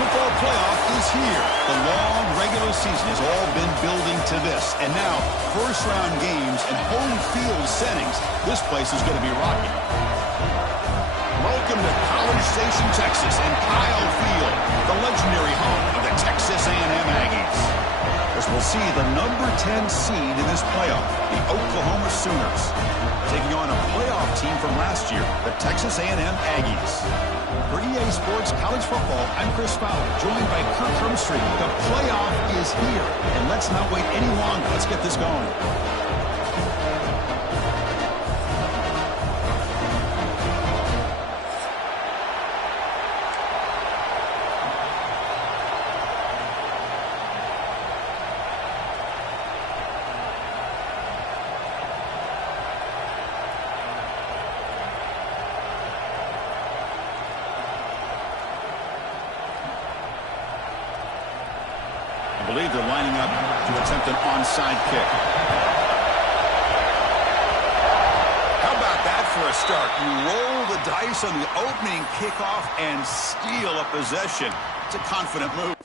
football playoff is here. The long regular season has all been building to this. And now, first-round games and home field settings. This place is going to be rocking. Welcome to College Station, Texas, and Kyle Field, the legendary home of the Texas A&M Aggies. As we'll see the number 10 seed in this playoff, the Oklahoma Sooners, taking on a playoff team from last year, the Texas A&M Aggies. For EA Sports College Football, I'm Chris Fowler, joined by Kirk Hermstreet. The playoff is here, and let's not wait any longer. Let's get this going. I believe they're lining up to attempt an onside kick. How about that for a start? You roll the dice on the opening kickoff and steal a possession. It's a confident move.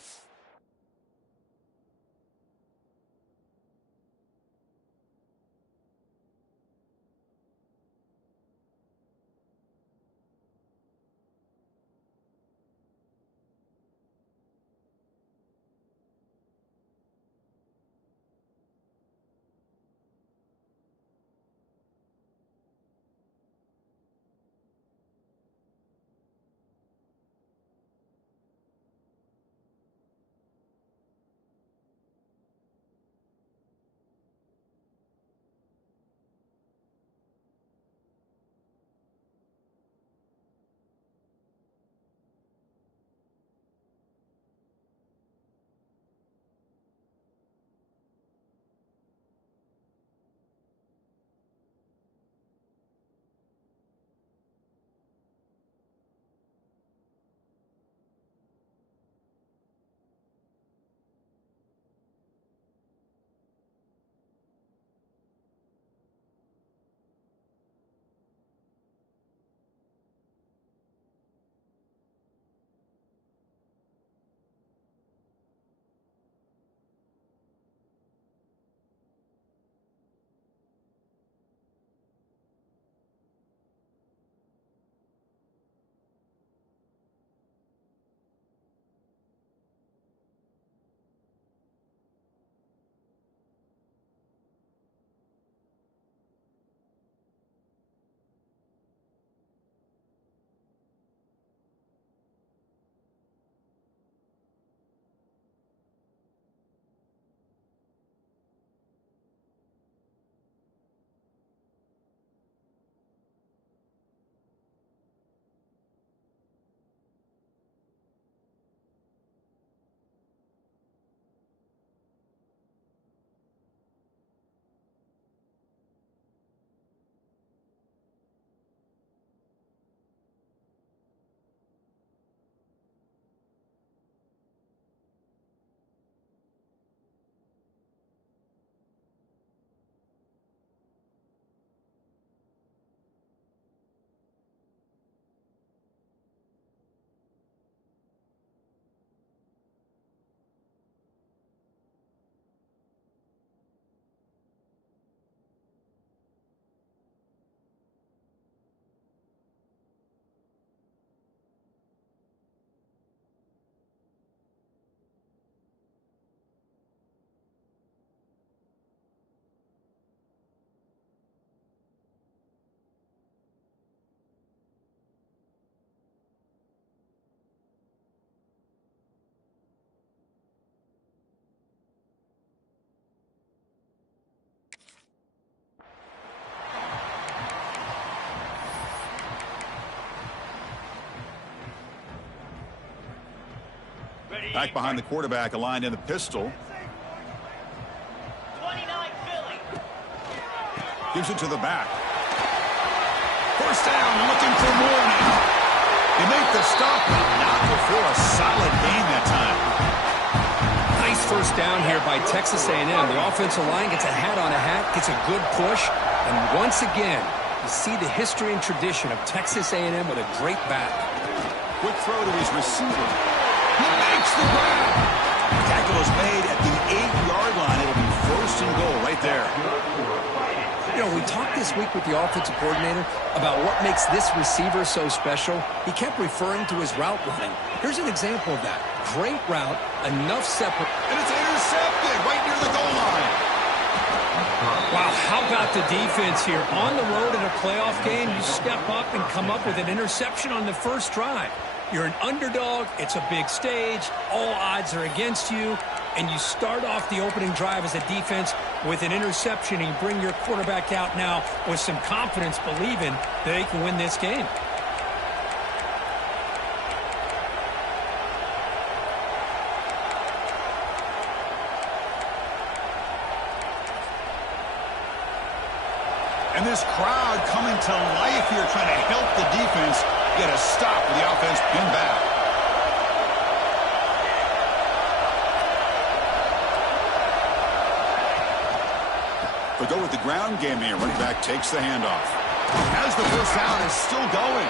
Back behind the quarterback, aligned in the pistol. 29 Philly. Gives it to the back. First down, looking for more now. They make the stop, but not before a solid gain that time. Nice first down here by Texas A&M. The offensive line gets a hat on a hat, gets a good push, and once again, you see the history and tradition of Texas A&M with a great back. Quick throw to his receiver. He makes the grab. Tackle is made at the 8-yard line. It'll be first and goal right there. You know, we talked this week with the offensive coordinator about what makes this receiver so special. He kept referring to his route running. Here's an example of that. Great route, enough separate. And it's intercepted right near the goal line. Wow, how about the defense here? On the road in a playoff game, you step up and come up with an interception on the first drive. You're an underdog. It's a big stage. All odds are against you. And you start off the opening drive as a defense with an interception, and you bring your quarterback out now with some confidence, believing that they can win this game. And this crowd coming to life here, trying to help the defense get a stop with the offense pinned back. They go with the ground game here. Running back takes the handoff. As the first down is still going.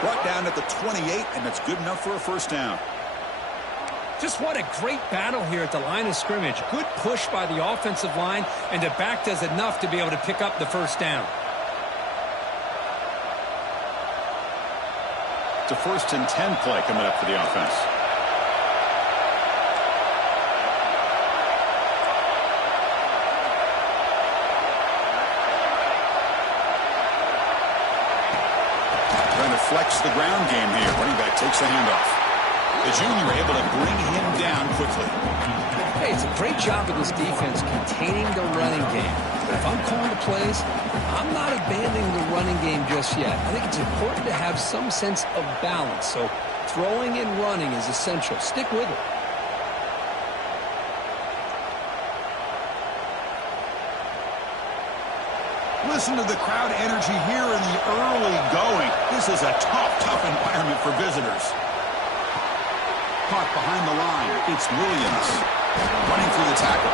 Brought down at the 28, and that's good enough for a first down. Just what a great battle here at the line of scrimmage. Good push by the offensive line, and the back does enough to be able to pick up the first down. It's a 1st and 10 play coming up for the offense. Trying to flex the ground game here. Running back takes the handoff. The junior able to bring him down quickly. Hey, it's a great job of this defense containing the running game. But if I'm calling the plays, I'm not abandoning the running game just yet. I think it's important to have some sense of balance. So throwing and running is essential. Stick with it. Listen to the crowd energy here in the early going. This is a tough environment for visitors. Caught behind the line. It's Williams running through the tackle.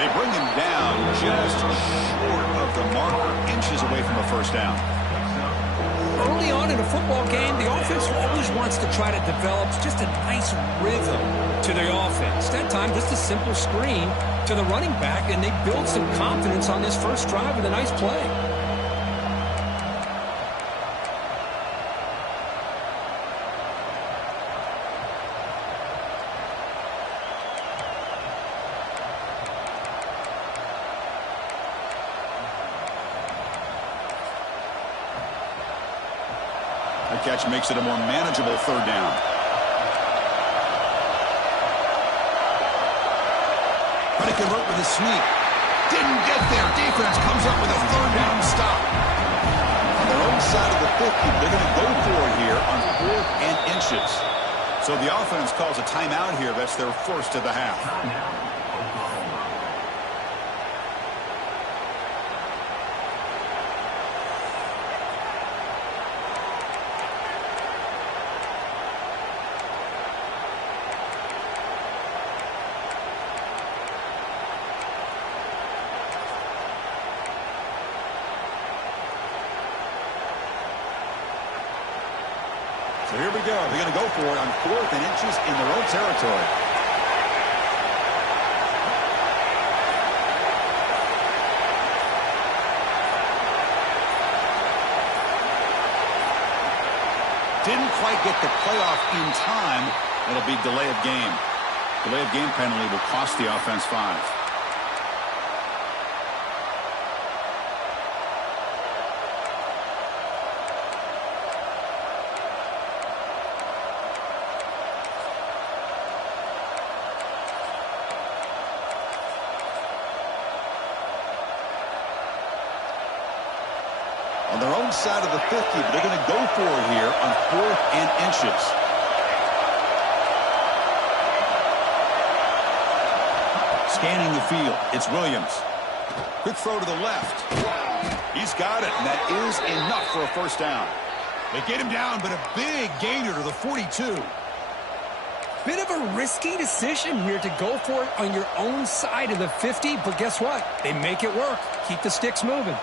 They bring him down just short of the marker, inches away from a first down. Early on in a football game, the offense always wants to try to develop just a nice rhythm to their offense. That time, just a simple screen to the running back, and they build some confidence on this first drive with a nice play. The catch makes it a more manageable third down. But he convert with a sneak. Didn't get there. Defense comes up with a third down stop. On their own side of the 50, they're going to go for it here on 4th and inches. So the offense calls a timeout here. That's their first of the half. So here we go. They're going to go for it on 4th and inches in their own territory. Didn't quite get the playoff in time. It'll be delay of game. Delay of game penalty will cost the offense 5. On their own side of the 50, but they're going to go for it here on 4th and inches. Scanning the field, it's Williams. Quick throw to the left. He's got it, and that is enough for a first down. They get him down, but a big gainer to the 42. Bit of a risky decision here to go for it on your own side of the 50, but guess what? They make it work. Keep the sticks moving.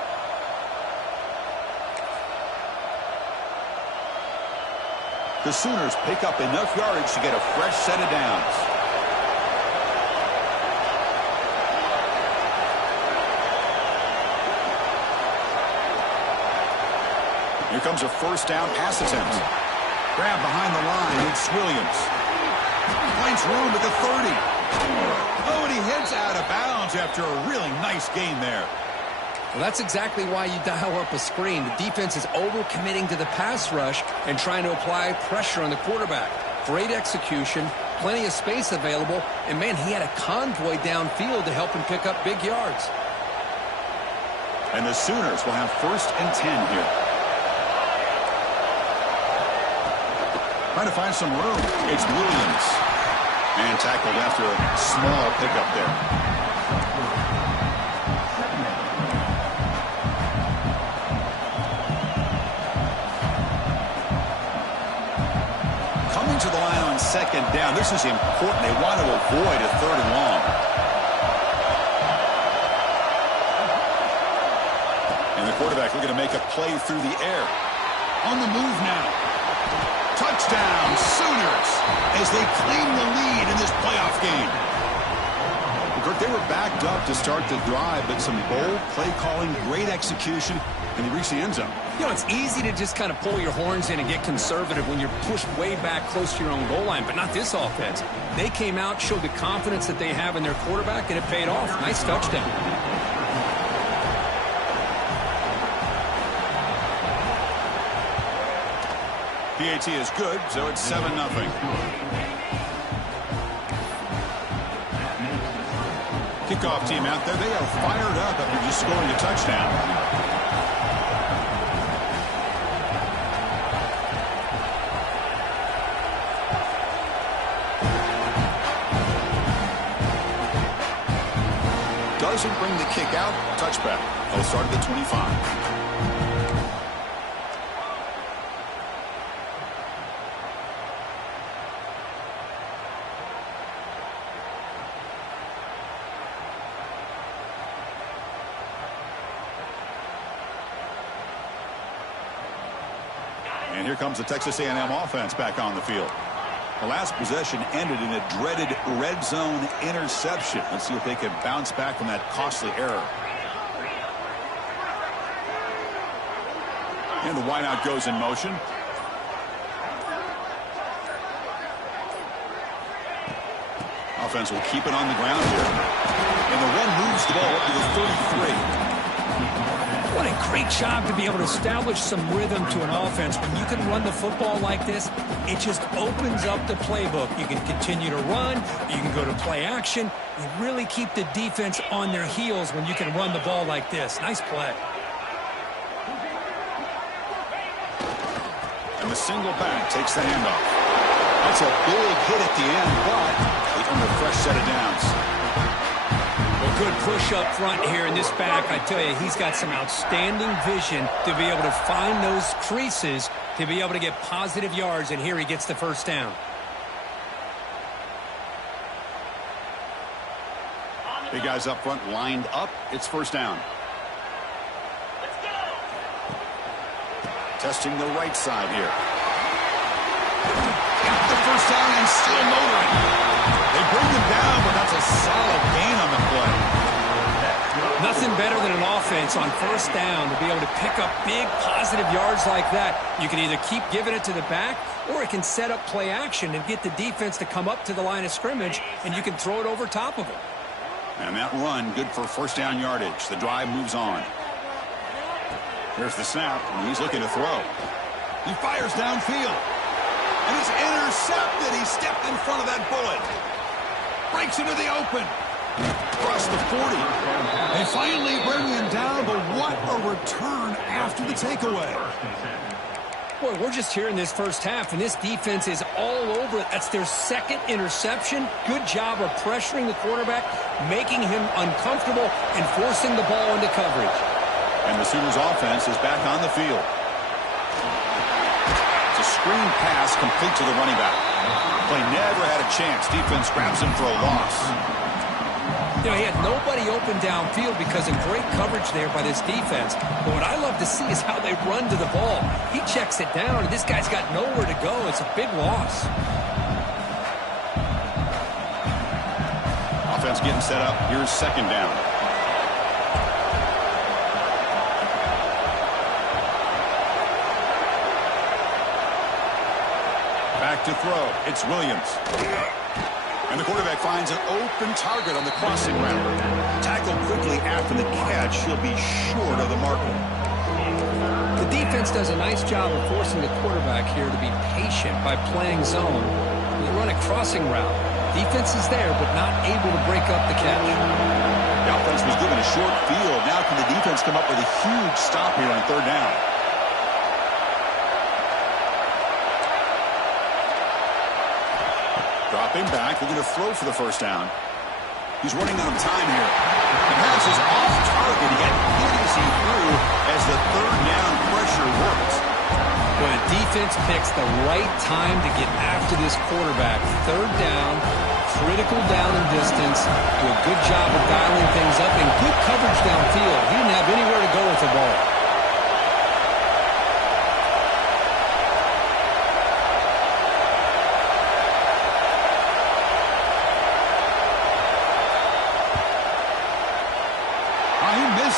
The Sooners pick up enough yardage to get a fresh set of downs. Here comes a first down pass attempt. Grab behind the line. It's Williams. Finds room at the 30. Oh, and he heads out of bounds after a really nice gain there. Well, that's exactly why you dial up a screen. The defense is overcommitting to the pass rush and trying to apply pressure on the quarterback. Great execution, plenty of space available, and, man, he had a convoy downfield to help him pick up big yards. And the Sooners will have 1st and 10 here. Trying to find some room. It's Williams. And tackled after a small pickup there. Coming to the line on 2nd down. This is important. They want to avoid a 3rd and long. And the quarterback looking to make a play through the air. On the move now. Touchdown, Sooners, as they claim the lead in this playoff game. Kirk, they were backed up to start the drive, but some bold play calling, great execution, and they reached the end zone. You know, it's easy to just kind of pull your horns in and get conservative when you're pushed way back close to your own goal line, but not this offense. They came out, showed the confidence that they have in their quarterback, and it paid off. Nice touchdown. PAT is good, so it's 7-0. Kickoff team out there. They are fired up after just scoring a touchdown. Doesn't bring the kick out. Touchback. They'll start at the 25. And here comes the Texas A&M offense back on the field. The last possession ended in a dreaded red zone interception. Let's see if they can bounce back from that costly error. And the wideout goes in motion. Offense will keep it on the ground here. And the one moves the ball up to the 33. What a great job to be able to establish some rhythm to an offense. When you can run the football like this, it just opens up the playbook. You can continue to run. You can go to play action. You really keep the defense on their heels when you can run the ball like this. Nice play. And the single back takes the handoff. That's a big hit at the end, but they earn a fresh set of downs. Well, good push up front here in this back. I tell you, he's got some outstanding vision to be able to find those creases to be able to get positive yards, and here he gets the first down. Big guys up front lined up. It's first down. Let's go. Testing the right side here. Got the first down and still motoring. They bring them down, but that's a solid gain on the play. Nothing better than an offense on first down to be able to pick up big positive yards like that. You can either keep giving it to the back, or it can set up play action and get the defense to come up to the line of scrimmage, and you can throw it over top of it. And that run, good for first down yardage. The drive moves on. Here's the snap, and he's looking to throw. He fires downfield. And he's intercepted. He stepped in front of that bullet. Breaks into the open. Across the 40. They finally bring him down, but what a return after the takeaway. Boy, we're just here in this first half, and this defense is all over it. That's their second interception. Good job of pressuring the quarterback, making him uncomfortable, and forcing the ball into coverage. And the Sooners offense is back on the field. Screen pass complete to the running back. Play never had a chance. Defense grabs him for a loss. You know, he had nobody open downfield because of great coverage there by this defense. But what I love to see is how they run to the ball. He checks it down, and this guy's got nowhere to go. It's a big loss. Offense getting set up. Here's second down. Back to throw. It's Williams. And the quarterback finds an open target on the crossing route. Tackled quickly after the catch. He'll be short of the marker. The defense does a nice job of forcing the quarterback here to be patient by playing zone. They run a crossing route. Defense is there, but not able to break up the catch. The offense was given a short field. Now can the defense come up with a huge stop here on third down? Dropping back, looking to throw for the first down. He's running out of time here. The pass is off target. He got hit as he threw as the third down pressure works. When a defense picks the right time to get after this quarterback, third down, critical down and distance, do a good job of dialing things up, and good coverage downfield. He didn't have anywhere to go with the ball.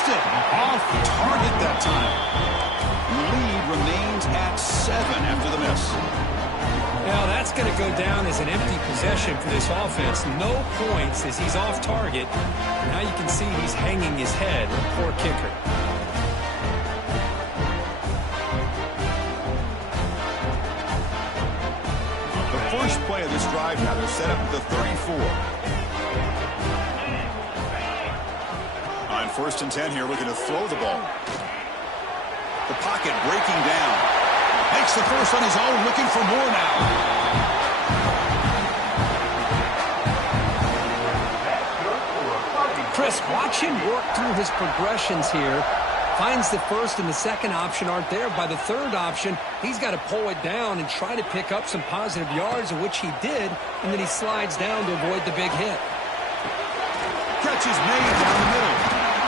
Off target that time. Lead remains at 7 after the miss. Now that's going to go down as an empty possession for this offense. No points as he's off target. Now you can see he's hanging his head. A poor kicker. The first play of this drive now, they're set up at the 34. On 1st and 10 here, looking to throw the ball. The pocket breaking down. Makes the first on his own, looking for more now. Chris, watch him work through his progressions here. Finds the first and the second option aren't there. By the third option, he's got to pull it down and try to pick up some positive yards, of which he did, and then he slides down to avoid the big hit. Catch is made down the middle.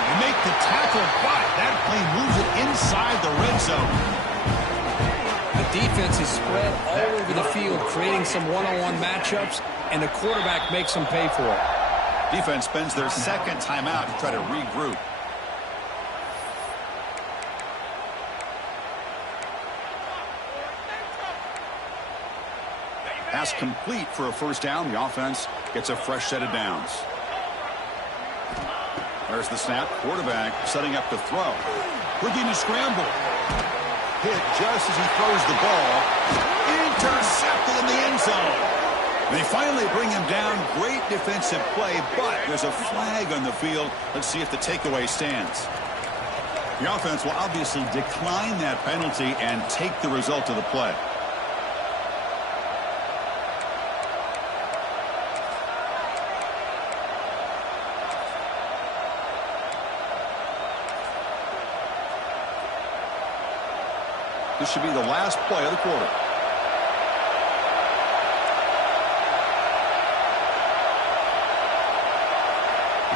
They make the tackle, but that play moves it inside the red zone. The defense is spread all over the field, creating some one-on-one matchups, and the quarterback makes them pay for it. Defense spends their second timeout to try to regroup. Pass complete for a first down. The offense gets a fresh set of downs. There's the snap. Quarterback setting up the throw. Looking to scramble. Hit just as he throws the ball. Intercepted in the end zone. They finally bring him down. Great defensive play, but there's a flag on the field. Let's see if the takeaway stands. The offense will obviously decline that penalty and take the result of the play. This should be the last play of the quarter.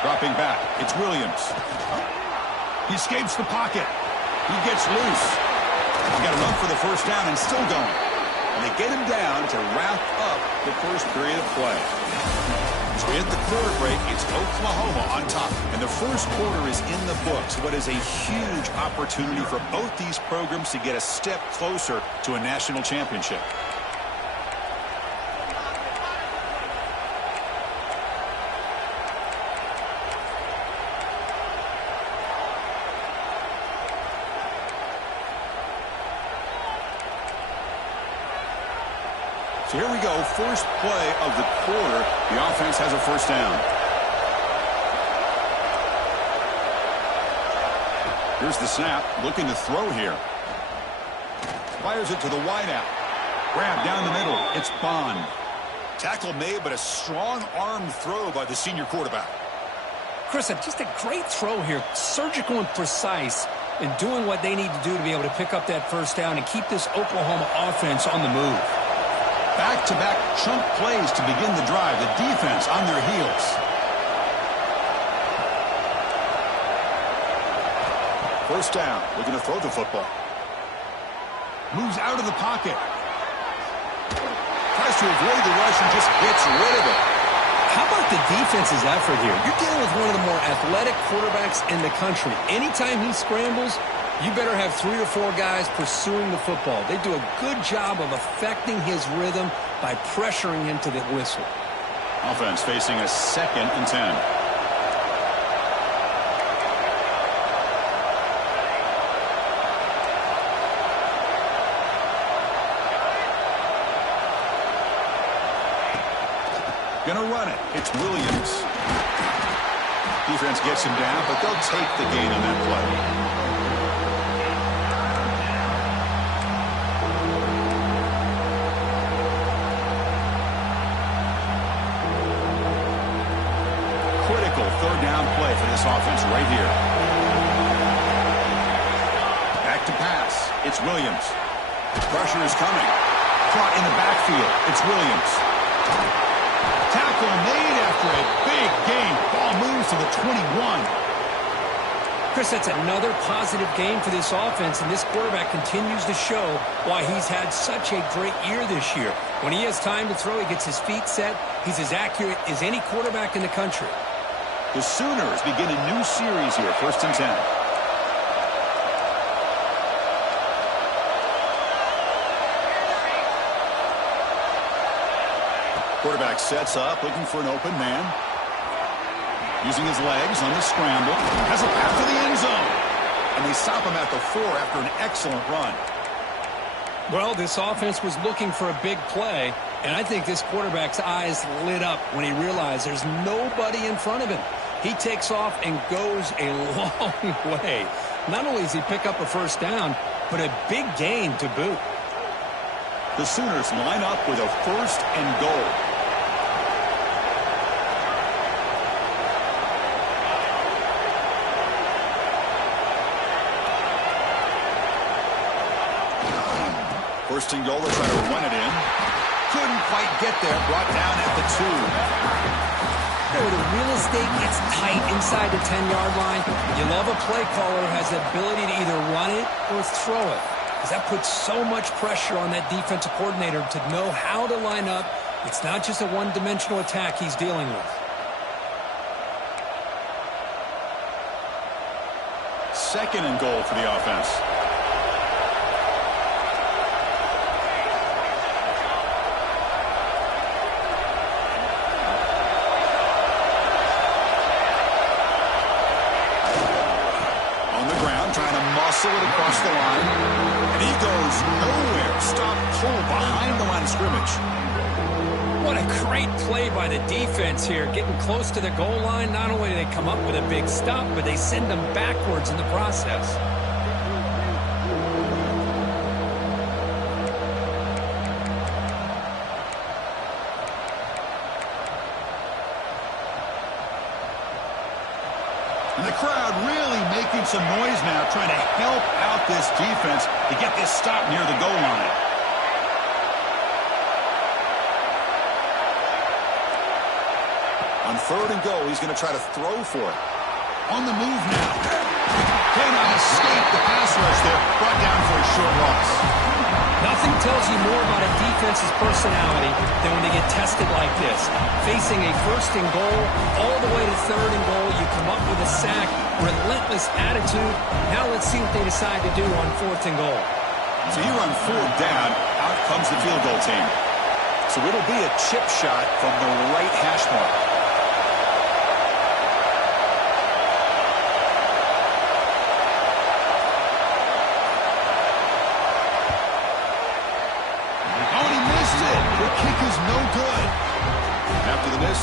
Dropping back, it's Williams. He escapes the pocket. He gets loose. He's got to run for the first down and still going. And they get him down to wrap up the first period of play. As we hit the quarter break, it's Oklahoma on top. And the first quarter is in the books. What is a huge opportunity for both these programs to get a step closer to a national championship. So here we go, first play of the quarter. The offense has a first down. Here's the snap, looking to throw here. Fires it to the wideout. Grab down the middle, it's Bond. Tackle made, but a strong arm throw by the senior quarterback. Chris, just a great throw here, surgical and precise in doing what they need to do to be able to pick up that first down and keep this Oklahoma offense on the move. Back-to-back chunk plays to begin the drive. The defense on their heels. First down. Looking to throw the football. Moves out of the pocket. Tries to avoid the rush and just gets rid of it. How about the defense's effort here? You're dealing with one of the more athletic quarterbacks in the country. Anytime he scrambles, you better have 3 or 4 guys pursuing the football. They do a good job of affecting his rhythm by pressuring him to the whistle. Offense facing a 2nd and 10. Gonna run it. It's Williams. Defense gets him down, but they'll take the gain on that play. Critical 3rd down play for this offense right here. Back to pass. It's Williams. Pressure is coming. Caught in the backfield. It's Williams. Tackle made after a big gain. Ball moves to the 21. Chris, that's another positive game for this offense, and this quarterback continues to show why he's had such a great year this year. When he has time to throw, he gets his feet set. He's as accurate as any quarterback in the country. The Sooners begin a new series here, 1st and 10. Quarterback sets up, looking for an open man. Using his legs on the scramble. Has a path to the end zone. And they stop him at the 4 after an excellent run. Well, this offense was looking for a big play, and I think this quarterback's eyes lit up when he realized there's nobody in front of him. He takes off and goes a long way. Not only does he pick up a 1st down, but a big gain to boot. The Sooners line up with a 1st and goal. First and goal, they're trying to run it in. Couldn't quite get there. Brought down at the 2. Where the real estate gets tight inside the 10-yard line, you love a play caller who has the ability to either run it or throw it. Because that puts so much pressure on that defensive coordinator to know how to line up. It's not just a one-dimensional attack he's dealing with. 2nd and goal for the offense. It across the line, and he goes nowhere. Stop cold behind the line of scrimmage. What a great play by the defense here. Getting close to the goal line, not only do they come up with a big stop, but they send them backwards in the process. And the crowd really making some noise now, trying to help out this defense to get this stop near the goal line. On 3rd and goal, he's going to try to throw for it. On the move now. Cannot escape the pass rush there. Brought down for a short loss. Nothing tells you more about a defense's personality than when they get tested like this. Facing a 1st and goal, all the way to 3rd and goal, you come up with a sack, relentless attitude. Now let's see what they decide to do on 4th and goal. So here on 4th down, out comes the field goal team. So it'll be a chip shot from the right hash mark.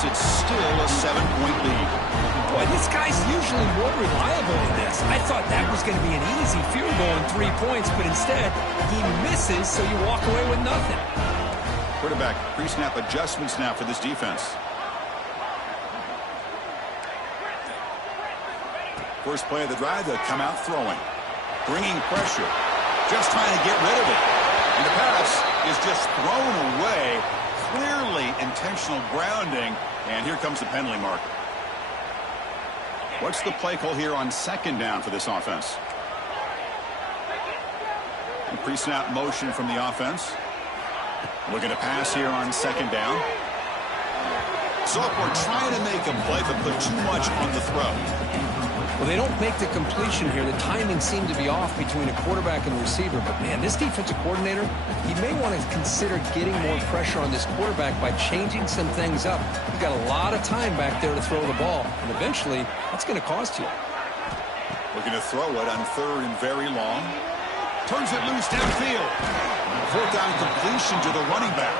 It's still a 7-point lead. Boy, this guy's usually more reliable than this. I thought that was going to be an easy field goal and 3 points, but instead, he misses, so you walk away with nothing. Quarterback pre-snap adjustments now for this defense. First play of the drive, they'll come out throwing. Bringing pressure. Just trying to get rid of it. And the pass is just thrown away. Clearly intentional grounding, and here comes the penalty mark. What's the play call here on 2nd down for this offense? pre-snap motion from the offense. Looking to pass here on second down. So we're trying to make a play, but put too much on the throw. Well, they don't make the completion here. The timing seemed to be off between a quarterback and the receiver. But, man, this defensive coordinator, he may want to consider getting more pressure on this quarterback by changing some things up. He's got a lot of time back there to throw the ball, and eventually that's going to cost you. Looking to throw it on third and very long. Turns it loose downfield. Fourth down completion to the running back.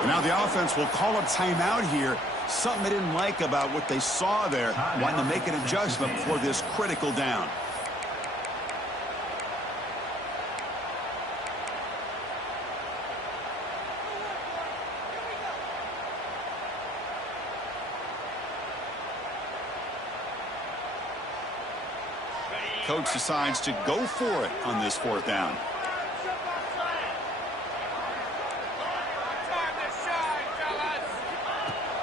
And now the offense will call a timeout here. Something they didn't like about what they saw there. Wanting to make an adjustment for this critical down. Coach decides to go for it on this fourth down.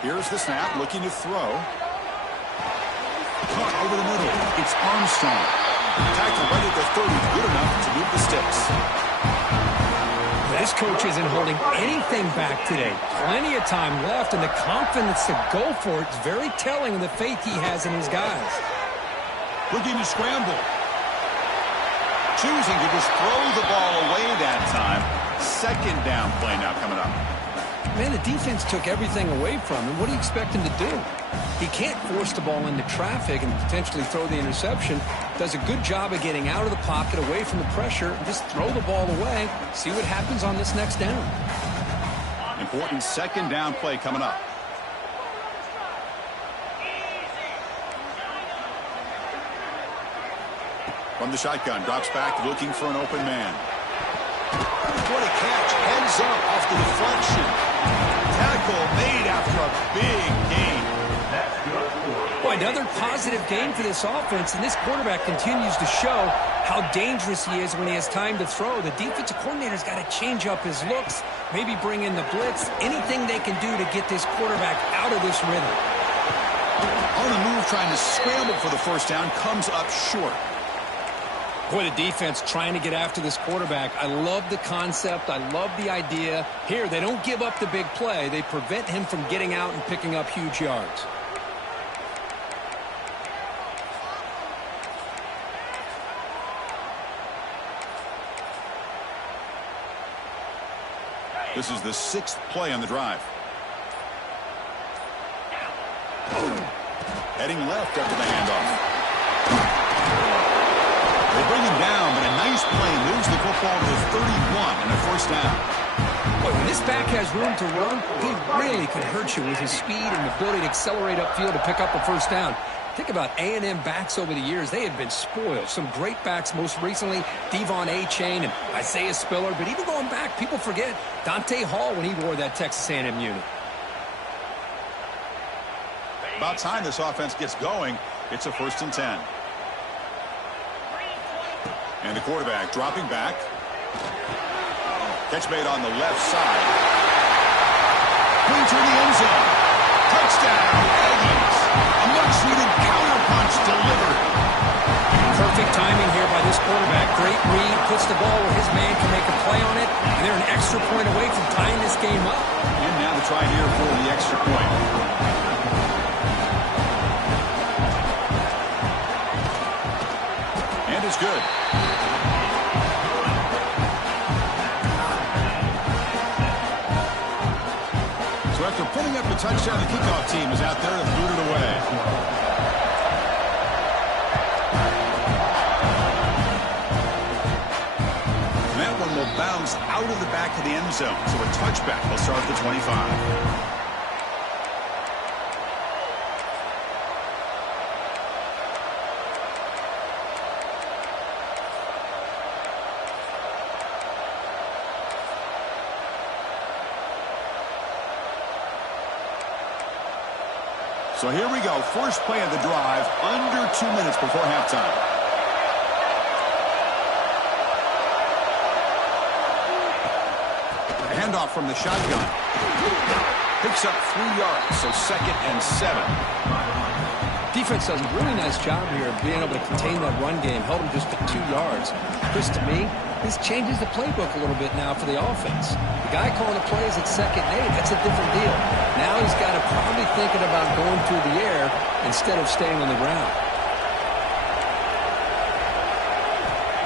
Here's the snap, looking to throw. Caught over the middle. It's Armstrong. Tackle right at the 30, good enough to move the sticks. This coach isn't holding anything back today. Plenty of time left, and the confidence to go for it is very telling of the faith he has in his guys. Looking to scramble. Choosing to just throw the ball away that time. Second down play now coming up. Man, the defense took everything away from him. What do you expect him to do? He can't force the ball into traffic and potentially throw the interception. Does a good job of getting out of the pocket, away from the pressure, and just throw the ball away. See what happens on this next down. Important second down play coming up. From the shotgun, drops back, looking for an open man. What a catch. Heads up off the deflection. Tackle made after a big gain. Boy, another positive game for this offense, and this quarterback continues to show how dangerous he is when he has time to throw. The defensive coordinator's got to change up his looks, maybe bring in the blitz, anything they can do to get this quarterback out of this rhythm. On the move, trying to scramble for the first down, comes up short. Boy, the defense trying to get after this quarterback. I love the concept. I love the idea. Here, they don't give up the big play. They prevent him from getting out and picking up huge yards. This is the 6th play on the drive. Heading left after the handoff. They bring him down, but a nice play moves the football to the 31 and a first down. Boy, when this back has room to run, he really can hurt you with his speed and ability to accelerate upfield to pick up a first down. Think about A&M backs over the years. They have been spoiled. Some great backs, most recently Devon Achane and Isaiah Spiller. But even going back, people forget Dante Hall when he wore that Texas A&M unit. About time this offense gets going. It's a 1st and 10. And the quarterback dropping back. Catch made on the left side. Clean to the end zone. Touchdown, Aggies. A much-needed counterpunch delivered. Perfect timing here by this quarterback. Great read, puts the ball where his man can make a play on it, and they're an extra point away from tying this game up. And now the try here for the extra point. And it's good. So after putting up the touchdown, the kickoff team is out there to boot it away. And that one will bounce out of the back of the end zone. So a touchback will start at the 25. So here we go. First play of the drive, under 2 minutes before halftime. A handoff from the shotgun. Picks up 3 yards, so 2nd and 7. Defense does a really nice job here of being able to contain that run game, held him just to 2 yards. Chris, to me, this changes the playbook a little bit now for the offense. The guy calling the plays at 2nd and 8, that's a different deal. Now he's got to probably thinking about going through the air instead of staying on the ground.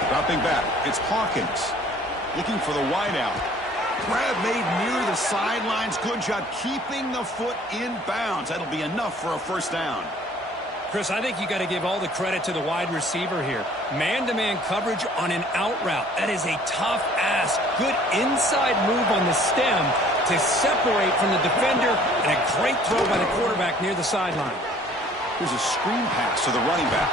Dropping back, it's Hawkins looking for the wideout. Grab made near the sidelines. Good job keeping the foot in bounds. That'll be enough for a first down. Chris, I think you got to give all the credit to the wide receiver here. Man-to-man coverage on an out route. That is a tough ask. Good inside move on the stem to separate from the defender, and a great throw by the quarterback near the sideline. Here's a screen pass to the running back.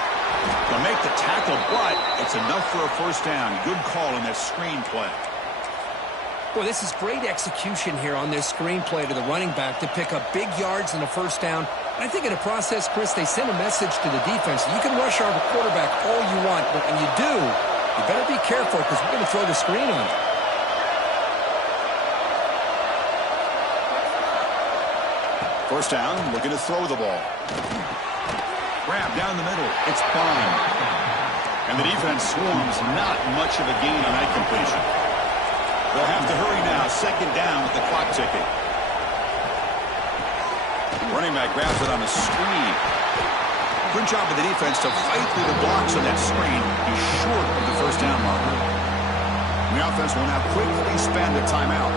They'll make the tackle, but it's enough for a first down. Good call in that screen play. Boy, this is great execution here on this screenplay to the running back to pick up big yards and a first down. I think in the process, Chris, they send a message to the defense. You can rush our quarterback all you want, but when you do, you better be careful because we're going to throw the screen on you. First down, looking to throw the ball. Grab down the middle. It's Bond. And the defense swarms. Not much of a gain on that completion. They'll have to hurry now. 2nd down with the clock ticking. Running back grabs it on the screen. Good job of the defense to fight through the blocks on that screen. He's short of the first down marker. And the offense will now quickly spend a timeout.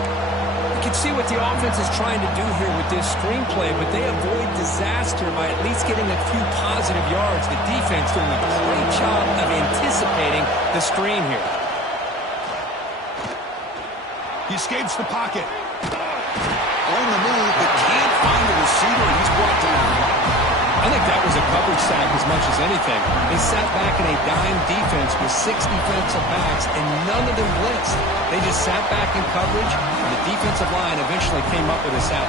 You can see what the offense is trying to do here with this screenplay, but they avoid disaster by at least getting a few positive yards. The defense doing a great job of anticipating the screen here. He escapes the pocket. On the move, but can't find the receiver, and he's brought down. I think that was a coverage sack as much as anything. They sat back in a dime defense with 6 defensive backs, and none of them blitzed. They just sat back in coverage, and the defensive line eventually came up with a sack.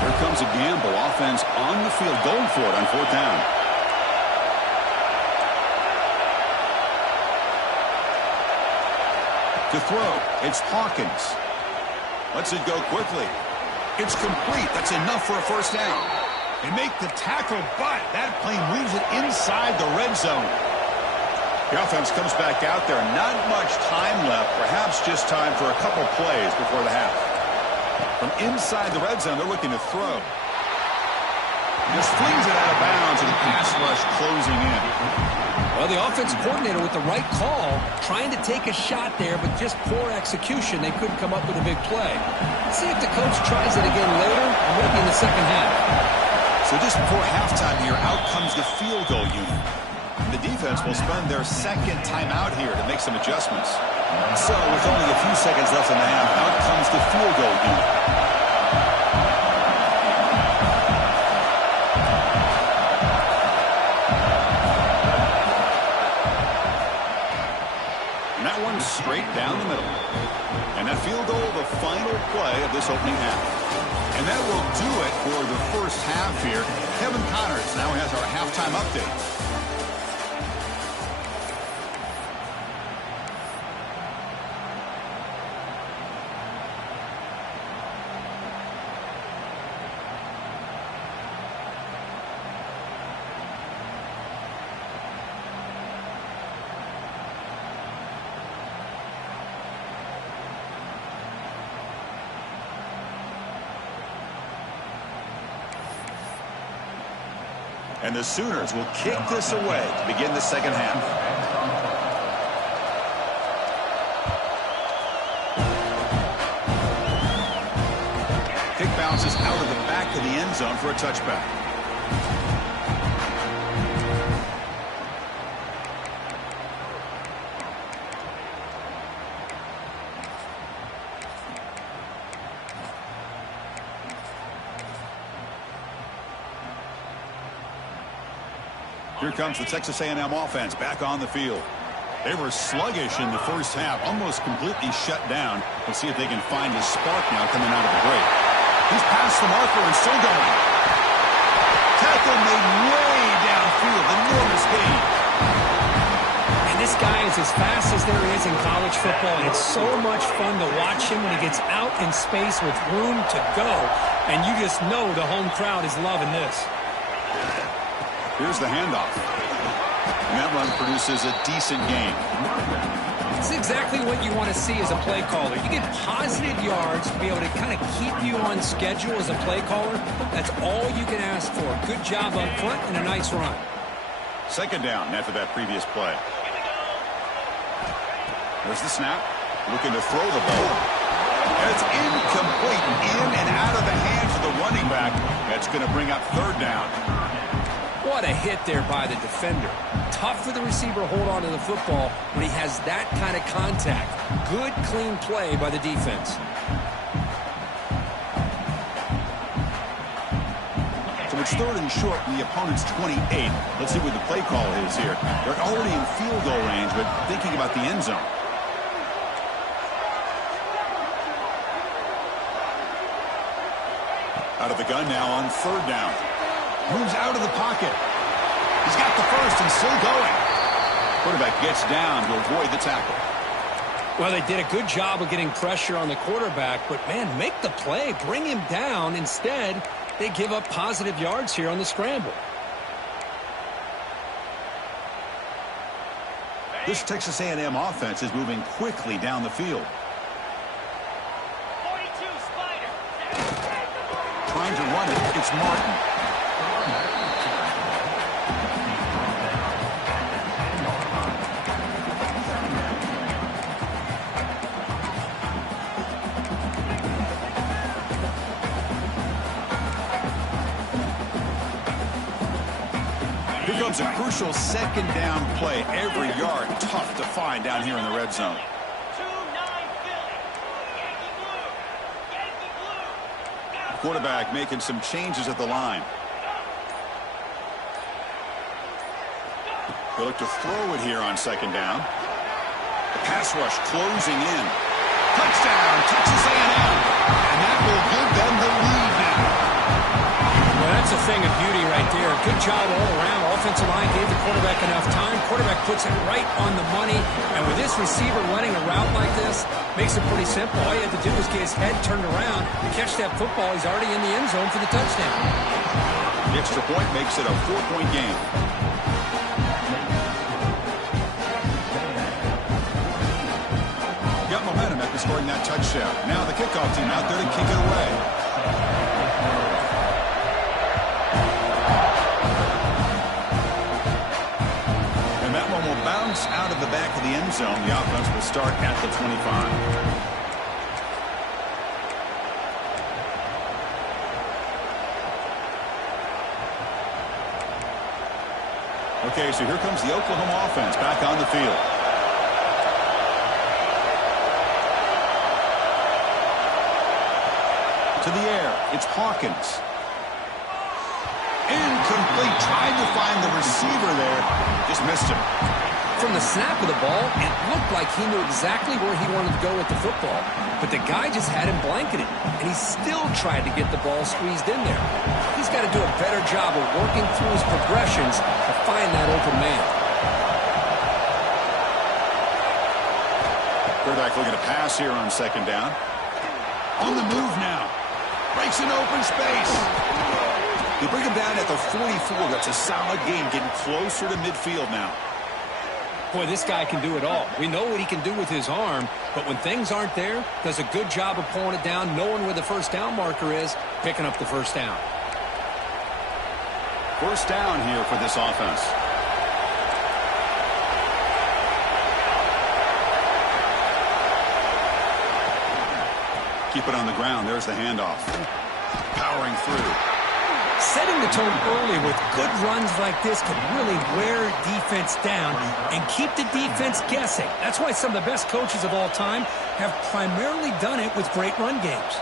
Here comes a gamble. Offense on the field, going for it on 4th down. To throw, it's Hawkins. Lets it go quickly. It's complete. That's enough for a first down. They make the tackle, but that play moves it inside the red zone. The offense comes back out there. Not much time left. Perhaps just time for a couple plays before the half. From inside the red zone, they're looking to throw. Just flings it out of bounds, and the pass rush closing in. Well, the offense coordinator with the right call, trying to take a shot there, but just poor execution. They couldn't come up with a big play. Let's see if the coach tries it again later, or maybe in the second half. So just before halftime here, out comes the field goal unit. The defense will spend their 2nd timeout here to make some adjustments. So with only a few seconds left in the half, out comes the field goal unit. Straight down the middle. And that field goal, the final play of this opening half. And that will do it for the first half here. Kevin Connors now has our halftime update. And the Sooners will kick this away to begin the second half. Kick bounces out of the back of the end zone for a touchback. Here comes the Texas A&M offense back on the field. They were sluggish in the first half, almost completely shut down. Let's see if they can find a spark now coming out of the break. He's past the marker and still going. Tackle made way downfield. Enormous gain. And this guy is as fast as there is in college football, and it's so much fun to watch him when he gets out in space with room to go. And you just know the home crowd is loving this. Here's the handoff. And that run produces a decent gain. It's exactly what you want to see as a play caller. You get positive yards to be able to kind of keep you on schedule as a play caller. That's all you can ask for. Good job up front and a nice run. Second down after that previous play. There's the snap. Looking to throw the ball. And it's incomplete. In and out of the hands of the running back. That's going to bring up third down. What a hit there by the defender. Tough for the receiver to hold on to the football when he has that kind of contact. Good, clean play by the defense. So it's third and short from the opponent's 28. Let's see what the play call is here. They're already in field goal range, but thinking about the end zone. Out of the gun now on third down. Moves out of the pocket. He's got the first and still going. Quarterback gets down to avoid the tackle. Well, they did a good job of getting pressure on the quarterback, but, man, make the play. Bring him down. Instead, they give up positive yards here on the scramble. This Texas A&M offense is moving quickly down the field. 42 Spider. Trying to run it, it's Martin. Here comes a crucial second down play. Every yard tough to find down here in the red zone. 2-9 Philly. Yankee blue. Yankee blue. Quarterback making some changes at the line. They look to throw it here on second down. The pass rush closing in. Touchdown, Texas A&M. And that will give them the lead now. Well, that's a thing of beauty right there. Good job all around. Offensive line gave the quarterback enough time. Quarterback puts it right on the money. And with this receiver running a route like this, makes it pretty simple. All you have to do is get his head turned around, catch that football. He's already in the end zone for the touchdown. The extra point makes it a 4-point game. Got momentum after scoring that touchdown. Now the kickoff team out there to kick it away. And that one will bounce out of the back of the end zone. The offense will start at the 25. Okay, so here comes the Oklahoma offense back on the field. To the air, it's Hawkins. Incomplete, trying to find the receiver there. Just missed him. From the snap of the ball, it looked like he knew exactly where he wanted to go with the football. But the guy just had him blanketed, and he still tried to get the ball squeezed in there. He's got to do a better job of working through his progressions to find that open man. Quarterback looking to pass here on second down. On the move now. Breaks an open space. They bring him down at the 44. That's a solid game, getting closer to midfield now. Boy, this guy can do it all. We know what he can do with his arm, but when things aren't there, does a good job of pulling it down, knowing where the first down marker is, picking up the first down. First down here for this offense. Keep it on the ground. There's the handoff. Powering through. Setting the tone early with good runs like this can really wear defense down and keep the defense guessing. That's why some of the best coaches of all time have primarily done it with great run games.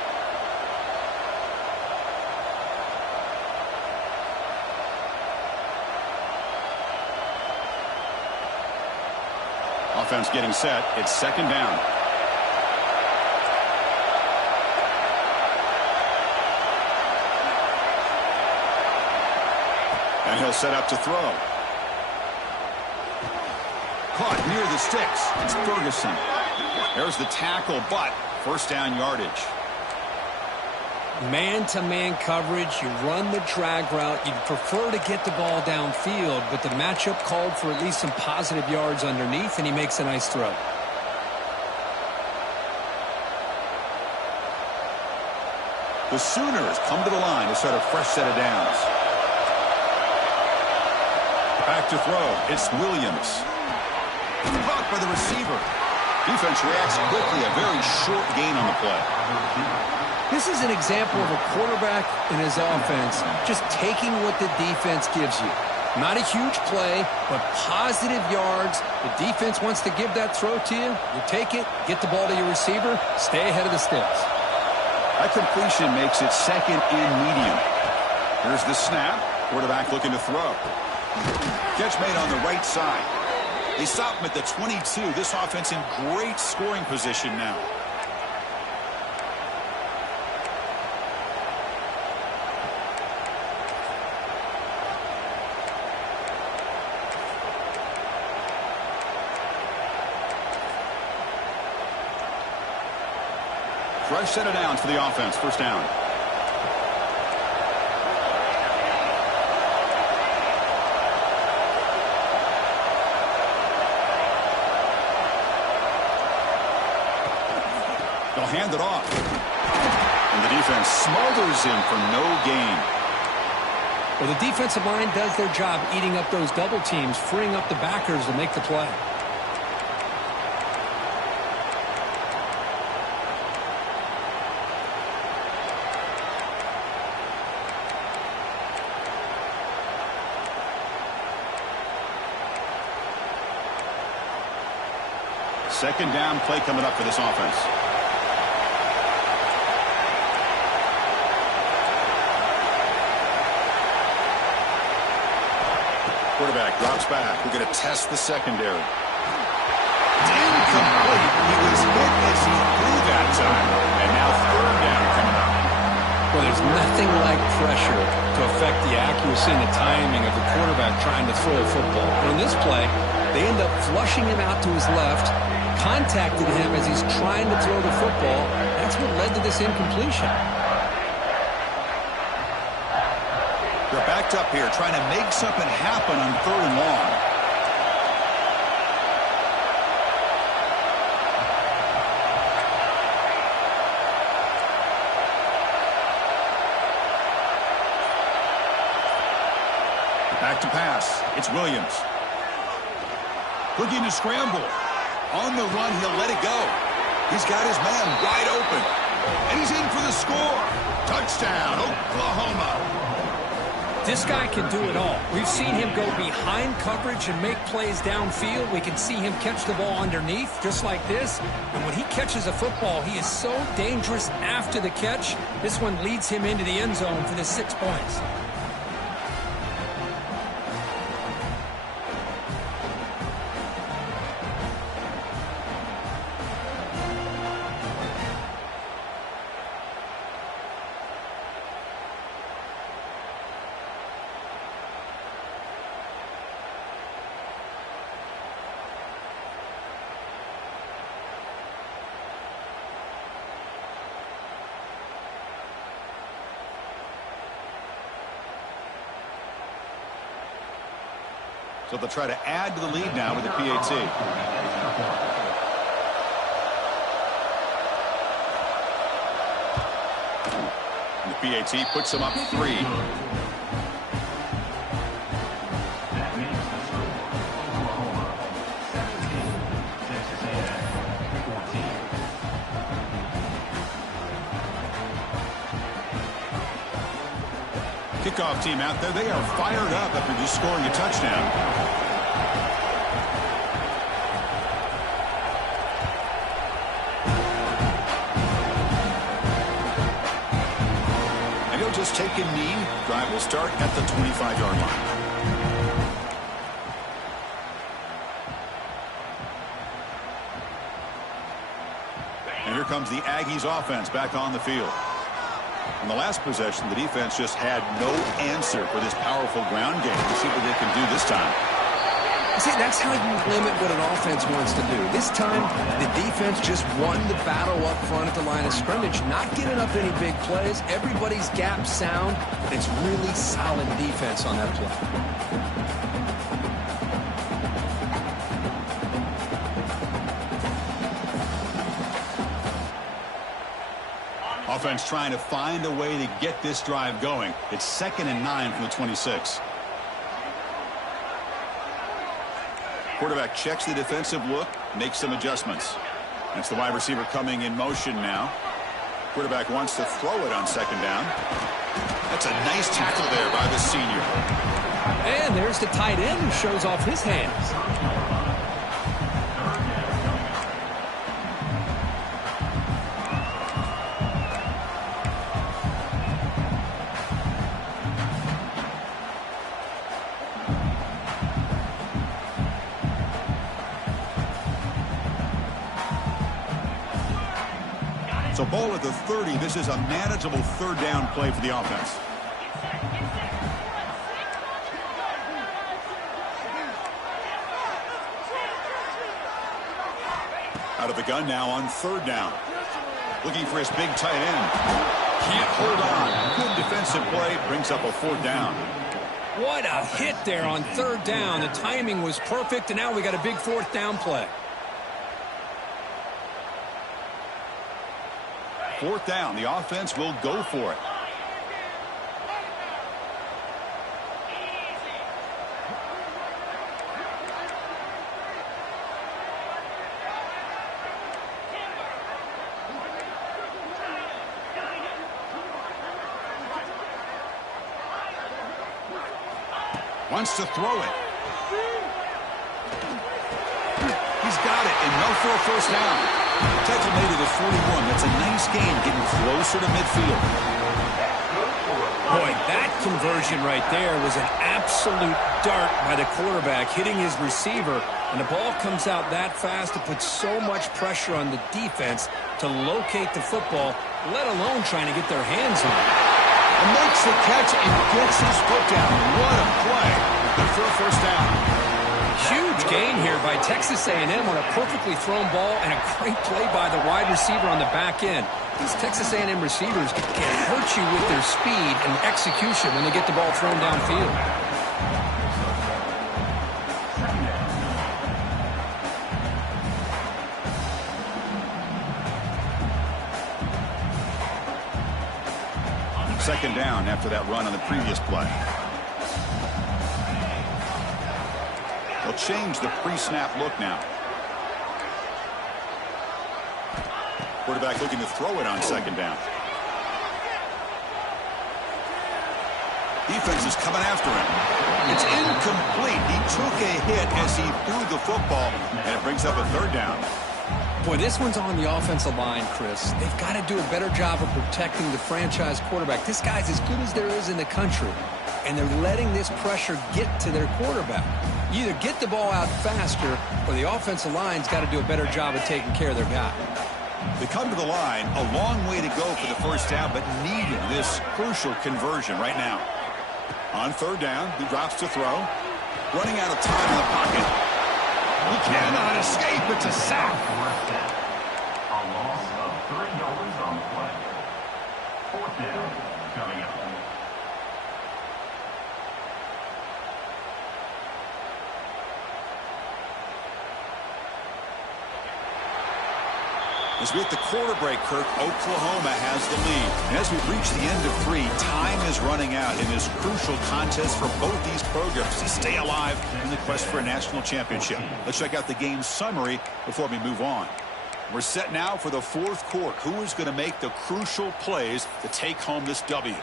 Offense getting set. It's second down. And he'll set up to throw. Caught near the sticks. It's Ferguson. There's the tackle, but first down yardage. Man-to-man coverage, you run the drag route. You'd prefer to get the ball downfield, but the matchup called for at least some positive yards underneath, and he makes a nice throw. The Sooners come to the line to set a fresh set of downs. Back to throw. It's Williams. Caught by the receiver. Defense reacts quickly. A very short gain on the play. This is an example of a quarterback in his offense just taking what the defense gives you. Not a huge play, but positive yards. The defense wants to give that throw to you. You take it, get the ball to your receiver, stay ahead of the sticks. That completion makes it second and medium. Here's the snap. Quarterback looking to throw. Catch made on the right side. They stop him at the 22. This offense in great scoring position now. Fresh set of downs for the offense. First down. They'll hand it off. And the defense smothers him for no gain. Well, the defensive line does their job eating up those double teams, freeing up the backers to make the play. Second down play coming up for this offense. Quarterback drops back. We're going to test the secondary. Incomplete. He was hit as he threw that time. And now third down coming up. Well, there's nothing like pressure to affect the accuracy and the timing of the quarterback trying to throw a football. On this play, they end up flushing him out to his left, contacted him as he's trying to throw the football. That's what led to this incompletion. They're backed up here trying to make something happen on third and long. Back to pass. It's Williams. Looking to scramble. On the run, he'll let it go. He's got his man wide open. And he's in for the score. Touchdown, Oklahoma. This guy can do it all. We've seen him go behind coverage and make plays downfield. We can see him catch the ball underneath, just like this. And when he catches a football, he is so dangerous after the catch. This one leads him into the end zone for the 6 points. So they'll try to add to the lead now with the PAT. And the PAT puts them up 3. Kickoff team out there. They are fired up after just scoring a touchdown. And he'll just take a knee. Drive will start at the 25-yard line. And here comes the Aggies offense back on the field. In the last possession, the defense just had no answer for this powerful ground game. Let's see what they can do this time. See, that's how you limit what an offense wants to do. This time, the defense just won the battle up front at the line of scrimmage, not giving up any big plays. Everybody's gap sound. It's really solid defense on that play. Offense trying to find a way to get this drive going. It's 2nd and 9 from the 26. Quarterback checks the defensive look, makes some adjustments. That's the wide receiver coming in motion now. Quarterback wants to throw it on 2nd down. That's a nice tackle there by the senior. And there's the tight end who shows off his hands. So ball at the 30. This is a manageable 3rd down play for the offense. Out of the gun now on 3rd down. Looking for his big tight end. Can't hold on. Good defensive play. Brings up a 4th down. What a hit there on 3rd down. The timing was perfect, and now we got a big 4th down play. 4th down. The offense will go for it. Wants to throw it. He's got it, and no for a 1st down. Tackle made it at 41. That's a nice gain, getting closer to midfield. Boy, that conversion right there was an absolute dart by the quarterback, hitting his receiver, and the ball comes out that fast to put so much pressure on the defense to locate the football, let alone trying to get their hands on it. And makes the catch and gets his foot down. What a play. Good for a 1st down. Huge gain here by Texas A&M on a perfectly thrown ball and a great play by the wide receiver on the back end. These Texas A&M receivers can hurt you with their speed and execution when they get the ball thrown downfield. Second down after that run on the previous play. They'll change the pre-snap look now. Quarterback looking to throw it on 2nd down. Defense is coming after him. It's incomplete. He took a hit as he threw the football, and it brings up a 3rd down. Boy, this one's on the offensive line, Chris. They've got to do a better job of protecting the franchise quarterback. This guy's as good as there is in the country, and they're letting this pressure get to their quarterback. You either get the ball out faster, or the offensive line's got to do a better job of taking care of their guy. They come to the line, a long way to go for the 1st down, but needing this crucial conversion right now. On 3rd down, he drops to throw. Running out of time in the pocket. He cannot escape. It's a sack. A loss of 3 yards on the play. 4th down coming up. As we hit the quarter break, Kirk, Oklahoma has the lead. And as we reach the end of 3, time is running out in this crucial contest for both these programs to stay alive in the quest for a national championship. Let's check out the game summary before we move on. We're set now for the 4th quarter. Who is going to make the crucial plays to take home this W?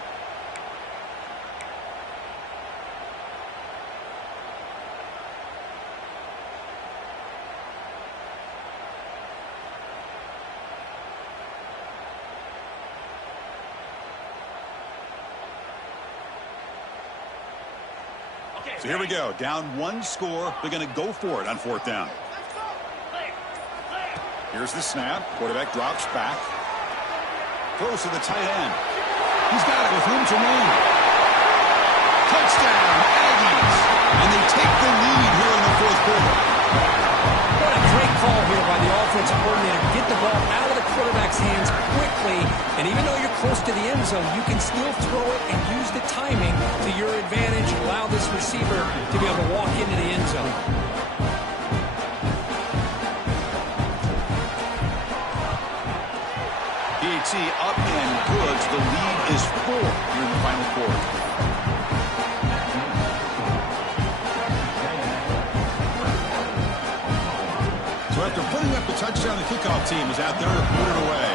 So here we go. Down 1 score. They're going to go for it on 4th down. Here's the snap. Quarterback drops back. Throws to the tight end. He's got it with room to move. Touchdown, Aggies. And they take the lead here in the 4th quarter. What a great call here by the offensive coordinator. Get the ball out of the quarterback's hands quickly, and even though you're close to the end zone, you can still throw it and use the timing to your advantage. Allow this receiver to be able to walk into the end zone. PAT up and good. The lead is 4 here in the final quarter. So after putting up the touchdown, the kickoff team is out there to put it away.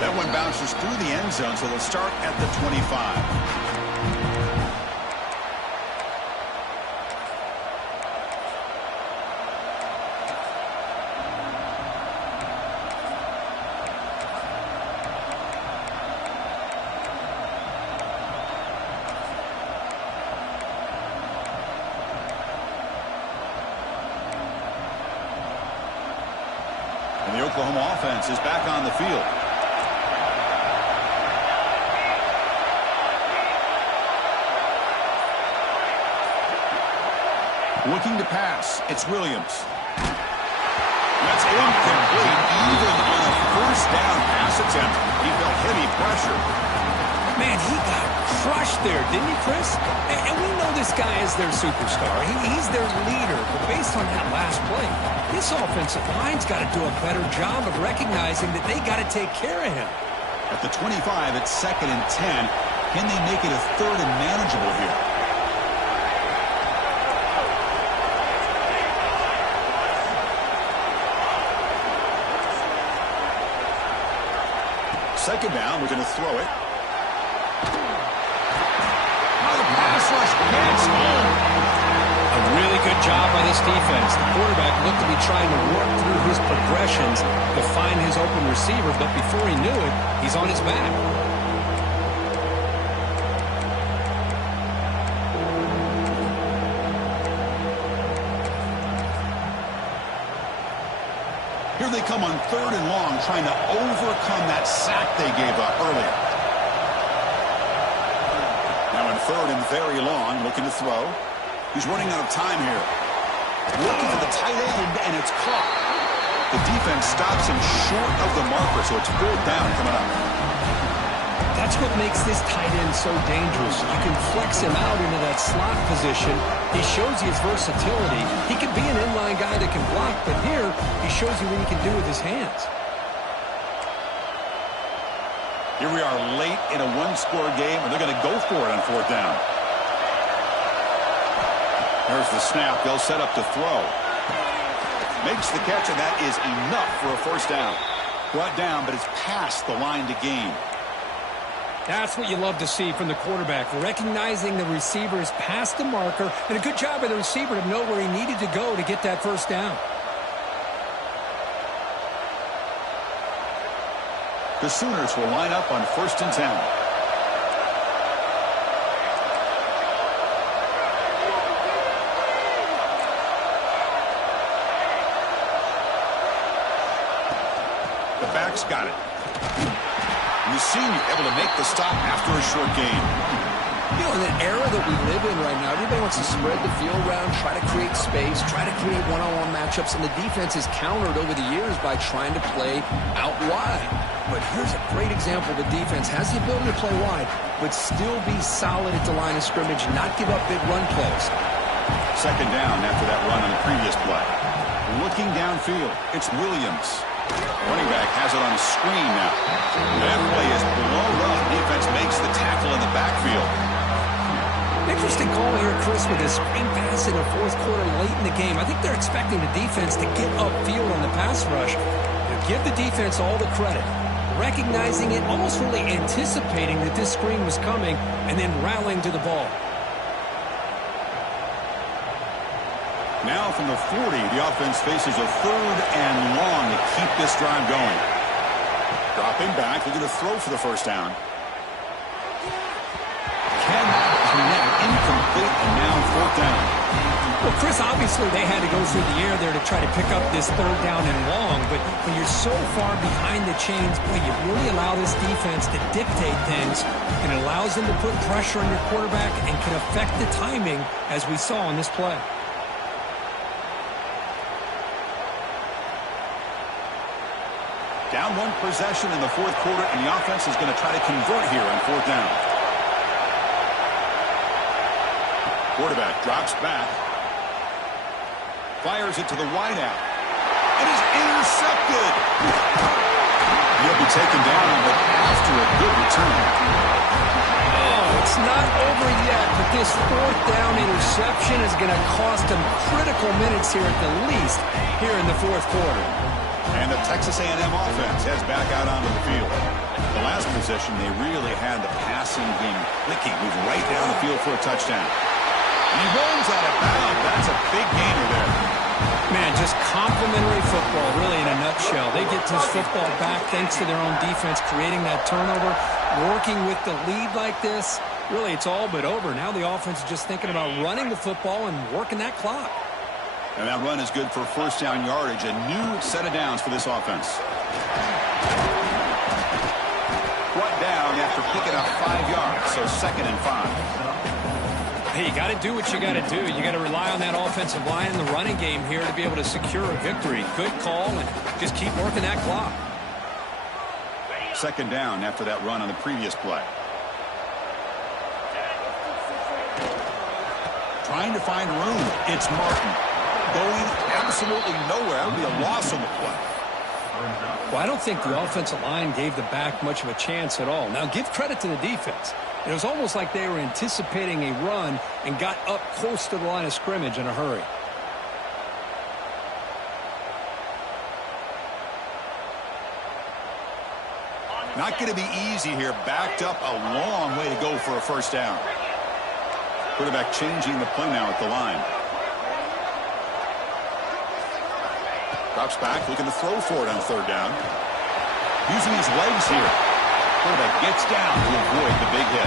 That one bounces through the end zone, so they'll start at the 25. And the Oklahoma offense is back on the field. Looking to pass. It's Williams. That's incomplete. Even on a first down pass attempt, he felt heavy pressure. Man, he got crushed there, didn't he, Chris? And we know this guy is their superstar. He's their leader. But based on that last play, this offensive line's got to do a better job of recognizing that they got to take care of him. At the 25, it's 2nd and 10. Can they make it a 3rd and manageable here? Second down, we're going to throw it. Pass rush gets home. A really good job by this defense. The quarterback looked to be trying to work through his progressions to find his open receiver, but before he knew it, he's on his back. Here they come on 3rd and long, trying to overcome that sack they gave up earlier. Now in 3rd and very long, looking to throw. He's running out of time here. Looking for the tight end, and it's caught. The defense stops him short of the marker, so it's 4th down coming up. That's what makes this tight end so dangerous. You can flex him out into that slot position. He shows you his versatility. He can be an inline guy that can block, but here he shows you what he can do with his hands. Here we are late in a one-score game, and they're going to go for it on 4th down. There's the snap. They'll set up to throw. Makes the catch, and that is enough for a 1st down. Brought down, but it's past the line to gain. That's what you love to see from the quarterback, recognizing the receiver is past the marker, and a good job by the receiver to know where he needed to go to get that 1st down. The Sooners will line up on 1st and 10. The back's got it. And the senior able to make the stop after a short gain. You know, in the era that we live in right now, everybody wants to spread the field around, try to create space, try to create one-on-one matchups, and the defense is countered over the years by trying to play out wide. But here's a great example. The defense has the ability to play wide, but still be solid at the line of scrimmage, not give up big run plays. 2nd down after that run on the previous play. Looking downfield, it's Williams. Running back has it on a screen now. That play is blown up. Defense makes the tackle in the backfield. Interesting call here, Chris, with a screen pass in the 4th quarter late in the game. I think they're expecting the defense to get upfield on the pass rush. Give the defense all the credit, recognizing it, almost really anticipating that this screen was coming, and then rallying to the ball. Now from the 40, the offense faces a 3rd and long to keep this drive going. Dropping back, looking to throw for the 1st down. Cannot connect, incomplete, and now 4th down. Well, Chris, obviously they had to go through the air there to try to pick up this third down and long, but when you're so far behind the chains, boy, you really allow this defense to dictate things, and it allows them to put pressure on your quarterback and can affect the timing, as we saw on this play. Down one possession in the fourth quarter, and the offense is going to try to convert here on fourth down. Quarterback drops back. Fires it to the wideout. It is intercepted. He'll be taken down, but after a good return. Oh, it's not over yet, but this fourth down interception is going to cost him critical minutes here at the least here in the fourth quarter. And the Texas A&M offense heads back out onto the field. The last possession, they really had the passing game clicking. Moved right down the field for a touchdown. And he rolls out of bounds. That's a big gainer there. Man, just complimentary football, really, in a nutshell. They get this football back thanks to their own defense, creating that turnover, working with the lead like this. Really, it's all but over. Now the offense is just thinking about running the football and working that clock. And that run is good for first down yardage. A new set of downs for this offense. Brought down after picking up 5 yards, so 2nd and 5. Hey, you got to do what you got to do. You got to rely on that offensive line and the running game here to be able to secure a victory. Good call, and just keep working that clock. 2nd down after that run on the previous play. Trying to find room. It's Martin. Going absolutely nowhere. That would be a loss on the play. Well, I don't think the offensive line gave the back much of a chance at all. Now, give credit to the defense. It was almost like they were anticipating a run and got up close to the line of scrimmage in a hurry. Not going to be easy here. Backed up a long way to go for a first down. Quarterback changing the play now at the line. Drops back, looking to throw for it on 3rd down. Using his legs here. Quarterback gets down to avoid the big hit.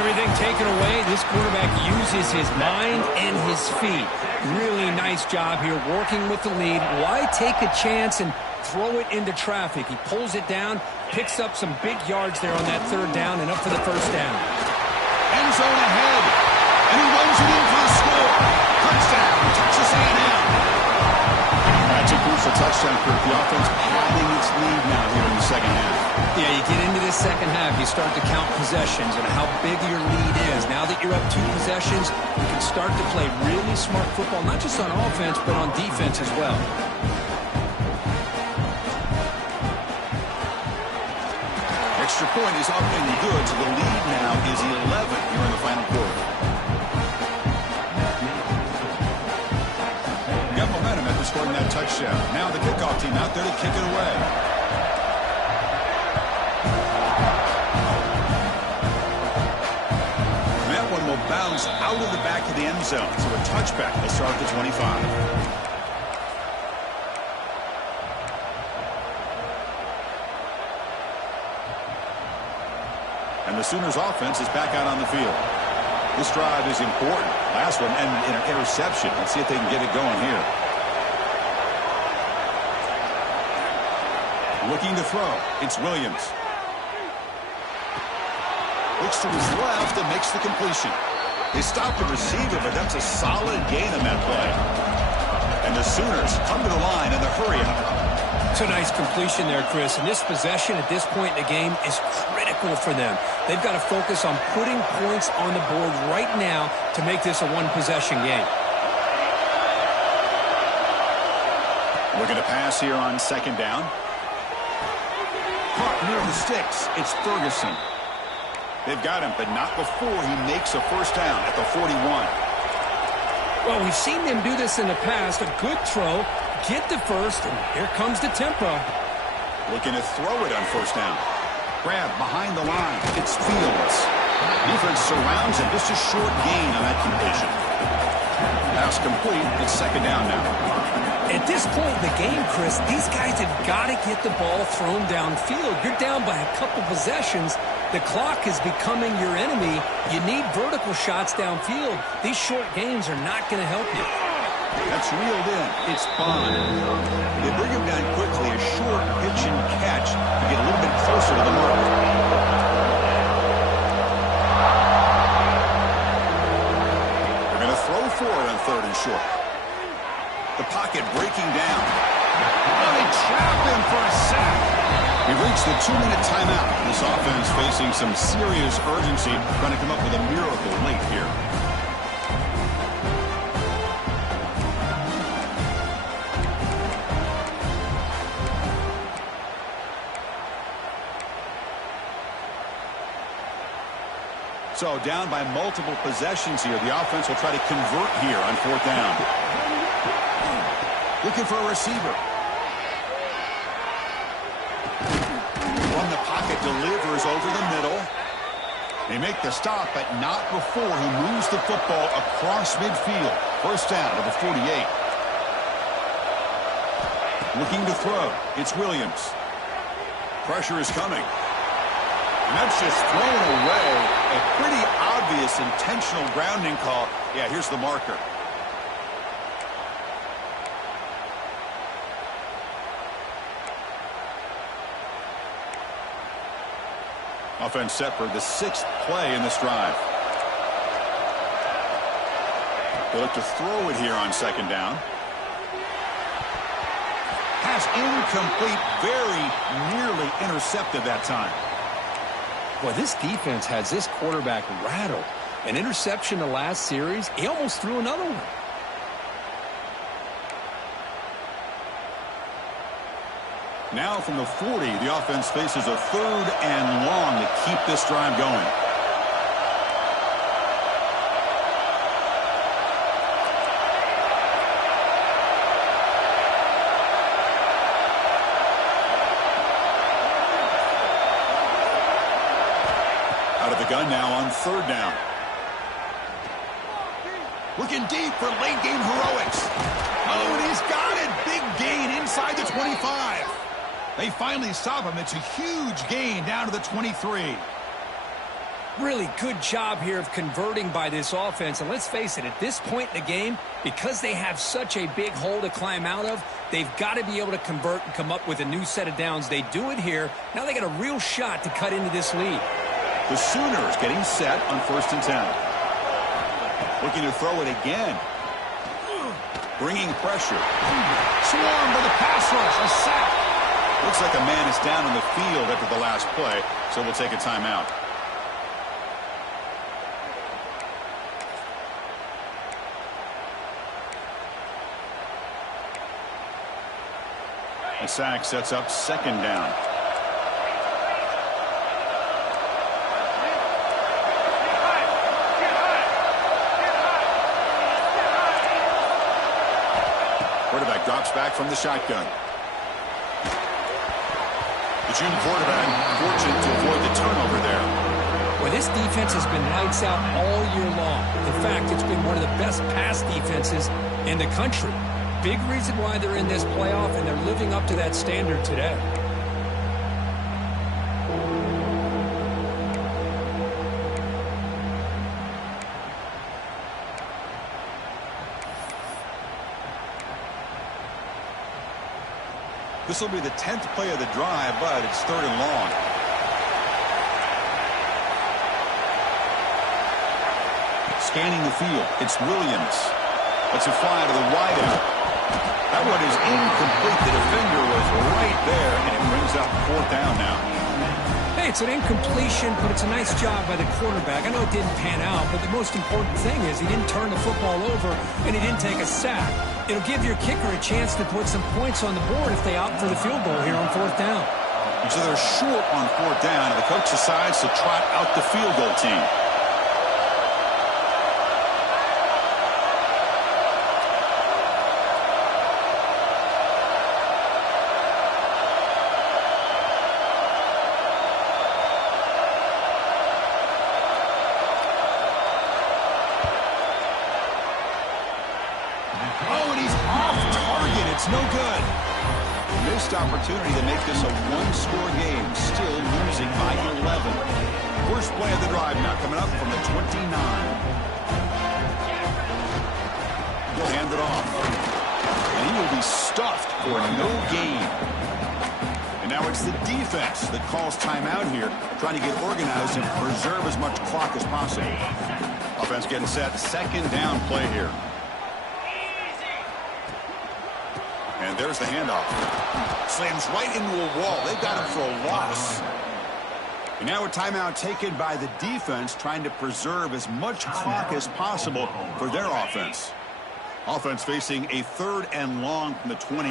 Everything taken away, this quarterback uses his mind and his feet. Really nice job here working with the lead. Why take a chance and throw it into traffic? He pulls it down, picks up some big yards there on that 3rd down, and up for the first down. End zone ahead. And he runs it in for the score. Touchdown, Texas A&M. That's a crucial touchdown for the offense, padding its lead now here in the second half. Yeah, you get into this second half, you start to count possessions and how big your lead is. Now that you're up 2 possessions, you can start to play really smart football, not just on offense, but on defense as well. Extra point is up and good, so the lead now is 11 here in the final quarter. Got momentum after scoring that touchdown. Now the kickoff team out there to kick it away. That one will bounce out of the back of the end zone, so a touchback will start at the 25. And the Sooners offense is back out on the field. This drive is important. Last one ended in an interception. Let's see if they can get it going here. Looking to throw. It's Williams. Looks to his left and makes the completion. They stopped the receiver, but that's a solid gain on that play. And the Sooners come to the line in the hurry-up. It's a nice completion there, Chris. And this possession at this point in the game is critical for them. They've got to focus on putting points on the board right now to make this a one-possession game. Looking to pass here on 2nd down. Caught near the sticks. It's Ferguson. They've got him, but not before he makes a first down at the 41. Well, we've seen them do this in the past. A good throw, get the first, and here comes the tempo. Looking to throw it on first down. Grab behind the line. It's Fields. Defense surrounds him. Just a short gain on that completion. Pass complete. It's 2nd down now. At this point in the game, Chris, these guys have got to get the ball thrown downfield. You're down by a couple possessions. The clock is becoming your enemy. You need vertical shots downfield. These short games are not going to help you. That's reeled in. It's Bond. They bring him down quickly. A short pitch and catch to get a little bit closer to the mark. They're going to throw for it on 3rd and short. The pocket breaking down. Oh, they trap him for a sack. We've reached the 2-minute timeout. This offense facing some serious urgency, trying to come up with a miracle late here. So down by multiple possessions here. The offense will try to convert here on 4th down. Looking for a receiver. From the pocket, delivers over the middle. They make the stop, but not before he moves the football across midfield. 1st down to the 48. Looking to throw. It's Williams. Pressure is coming. And that's just thrown away. A pretty obvious intentional grounding call. Yeah, here's the marker. Offense set for the 6th play in this drive. They look to throw it here on 2nd down. Pass incomplete, very nearly intercepted that time. Boy, this defense has this quarterback rattled. An interception the last series, he almost threw another one. Now from the 40, the offense faces a 3rd and long to keep this drive going. Out of the gun now on 3rd down. Looking deep for late game heroics. Oh, and he's got it. Big gain inside the 25. They finally stop him. It's a huge gain down to the 23. Really good job here of converting by this offense. And let's face it, at this point in the game, because they have such a big hole to climb out of, they've got to be able to convert and come up with a new set of downs. They do it here. Now they got a real shot to cut into this lead. The Sooners getting set on 1st and 10. Looking to throw it again. Bringing pressure. Swarm to the pass rush. A sack. Looks like a man is down on the field after the last play, so we'll take a timeout. A sack sets up 2nd down. Quarterback drops back from the shotgun. The junior quarterback fortunate to avoid the turnover there. Well, this defense has been lights out all year long. In fact, it's been one of the best pass defenses in the country. Big reason why they're in this playoff, and they're living up to that standard today. This will be the 10th play of the drive, but it's 3rd and long. Scanning the field, it's Williams. Lets it fly to the wideout. That one is incomplete. The defender was right there, and it brings up 4th down now. Hey, it's an incompletion, but it's a nice job by the quarterback. I know it didn't pan out, but the most important thing is he didn't turn the football over, and he didn't take a sack. It'll give your kicker a chance to put some points on the board if they opt for the field goal here on 4th down. So they're short on 4th down, and the coach decides to trot out the field goal team. It's no good. Missed opportunity to make this a one-score game, still losing by 11. first play of the drive now coming up from the 29. He'll hand it off. And he will be stuffed for no gain. And now it's the defense that calls timeout here, trying to get organized and preserve as much clock as possible. Offense getting set. Second down play here. And there's the handoff. Slams right into a wall. They've got him for a loss. And now a timeout taken by the defense, trying to preserve as much clock as possible for their offense. Offense facing a 3rd and long from the 28.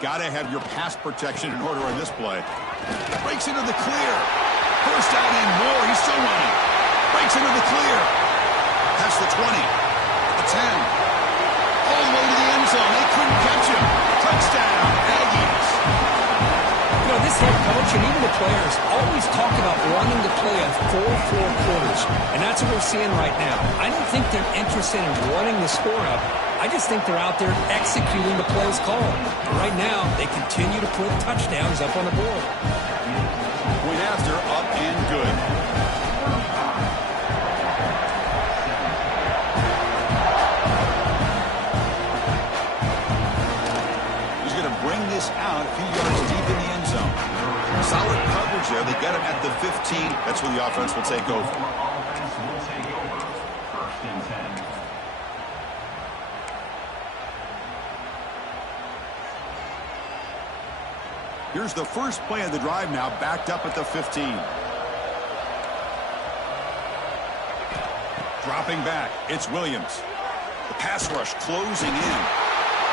Got to have your pass protection in order on this play. Breaks into the clear. First down and more. He's still running. Breaks into the clear. Past the 20. The 10. All the way to the end zone. They couldn't catch him. Touchdown, Aggies. You know, this head coach and even the players always talk about running the play of 4 quarters, and that's what we're seeing right now. I don't think they're interested in running the score up. I just think they're out there executing the plays called. Right now, they continue to put touchdowns up on the board. Point after, up and good. Bring this out a few yards deep in the end zone. Solid coverage there. They get him at the 15. That's where the offense will take over. Offense will take over. 1st and 10. Here's the first play of the drive now, backed up at the 15. Dropping back, it's Williams. The pass rush closing in.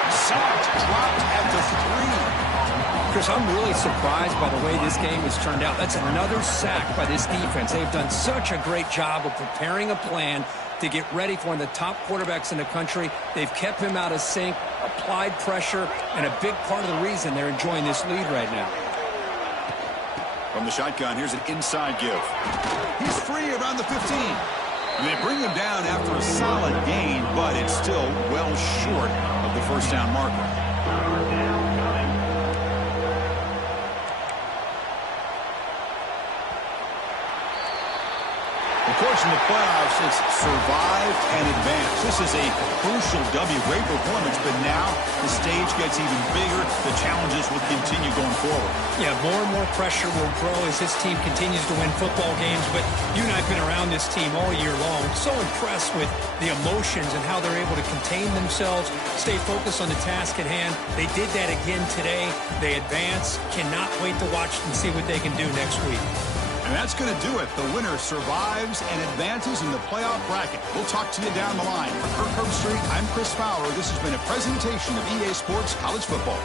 Sacked, dropped at the 3. Chris, I'm really surprised by the way this game has turned out. That's another sack by this defense. They've done such a great job of preparing a plan to get ready for one of the top quarterbacks in the country. They've kept him out of sync, applied pressure, and a big part of the reason they're enjoying this lead right now. From the shotgun, here's an inside give. He's free around the 15. And they bring him down after a solid gain, but it's still well short of the first down marker. Of course, in the playoffs, it's survive and advance. This is a crucial W. Great performance, but now the stage gets even bigger. The challenges will continue going forward. Yeah, more and more pressure will grow as this team continues to win football games. But you and I have been around this team all year long. So impressed with the emotions and how they're able to contain themselves, stay focused on the task at hand. They did that again today. They advance. Cannot wait to watch and see what they can do next week. And that's going to do it. The winner survives and advances in the playoff bracket. We'll talk to you down the line. For Kirk Herbstreit, I'm Chris Fowler. This has been a presentation of EA Sports College Football.